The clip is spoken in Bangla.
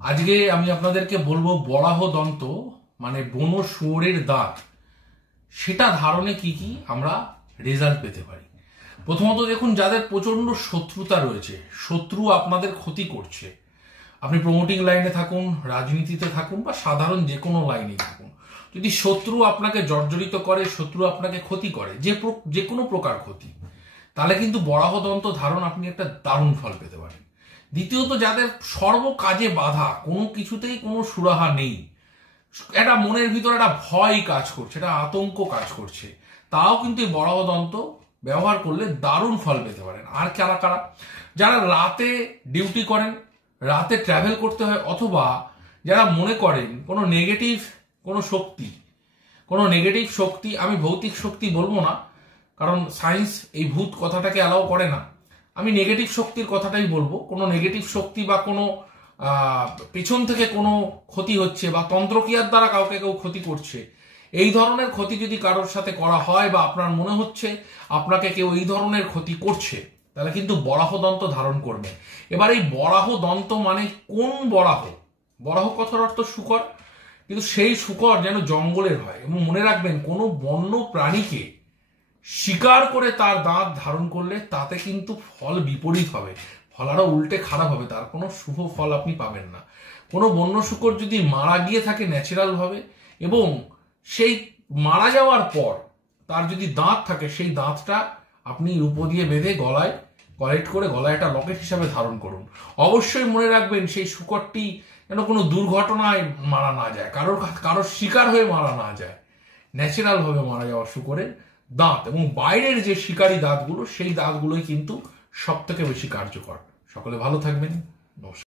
আজকে আমি আপনাদেরকে বলবো বরাহ দন্ত মানে বন শুয়োরের দাঁত সেটা ধারণে কি কি আমরা রেজাল্ট পেতে পারি। প্রথমত দেখুন, যাদের প্রচন্ড শত্রুতা রয়েছে, শত্রু আপনাদের ক্ষতি করছে, আপনি প্রমোটিং লাইনে থাকুন, রাজনীতিতে থাকুন বা সাধারণ যে কোনো লাইনে থাকুন, যদি শত্রু আপনাকে জর্জরিত করে, শত্রু আপনাকে ক্ষতি করে, যে কোনো প্রকার ক্ষতি, তাহলে কিন্তু বরাহ দন্ত ধারণ আপনি একটা দারুণ ফল পেতে পারেন। দ্বিতীয়ত, যাদের সর্বকাজে বাধা, কোনো কিছুতেই কোনো সুরাহা নেই, একটা মনের ভিতরে একটা ভয় কাজ করছে, একটা আতঙ্ক কাজ করছে, তাও কিন্তু এই বরাহ দন্ত ব্যবহার করলে দারুণ ফল পেতে পারেন। আর কারা কারা? যারা রাতে ডিউটি করেন, রাতে ট্রাভেল করতে হয়, অথবা যারা মনে করেন কোনো নেগেটিভ শক্তি, আমি ভৌতিক শক্তি বলবো না, কারণ সায়েন্স এই ভূত কথাটাকে অ্যালাউ করে না, আমি নেগেটিভ শক্তির কথাটাই বলবো। কোনো নেগেটিভ শক্তি বা কোনো পেছন থেকে কোনো ক্ষতি হচ্ছে বা তন্ত্রক্রিয়ার দ্বারা কাউকে কেউ ক্ষতি করছে, এই ধরনের ক্ষতি যদি কারোর সাথে করা হয় বা আপনার মনে হচ্ছে আপনাকে কেউ এই ধরনের ক্ষতি করছে, তাহলে কিন্তু বরাহ দন্ত ধারণ করবে। এবার এই বরাহ দন্ত মানে কোন বরাহ? বরাহ কথার অর্থ শুকর, কিন্তু সেই শুকর যেন জঙ্গলের হয়। এবং মনে রাখবেন, কোনো বন্য প্রাণীকে শিকার করে তার দাঁত ধারণ করলে তাতে কিন্তু ফল বিপরীত হবে, ফল আরো উল্টে খারাপ হবে, তার কোনো শুভ ফল আপনি পাবেন না। কোনো বন্য শুকর যদি মারা গিয়ে থাকে ন্যাচারাল ভাবে, এবং সেই মারা যাওয়ার পর তার যদি দাঁত থাকে, সেই দাঁতটা আপনি রূপো দিয়ে বেঁধে গলায় কালেক্ট করে গলায় একটা লকেট হিসাবে ধারণ করুন। অবশ্যই মনে রাখবেন, সেই শুকরটি যেন কোনো দুর্ঘটনায় মারা না যায়, কারোর শিকার হয়ে মারা না যায়, ন্যাচারাল ভাবে মারা যাওয়া শুকরের দাঁত এবং বাইরের যে শিকারী দাঁতগুলো, সেই দাঁতগুলোই কিন্তু সব থেকে বেশি কার্যকর। সকলে ভালো থাকবেন। নমস্কার।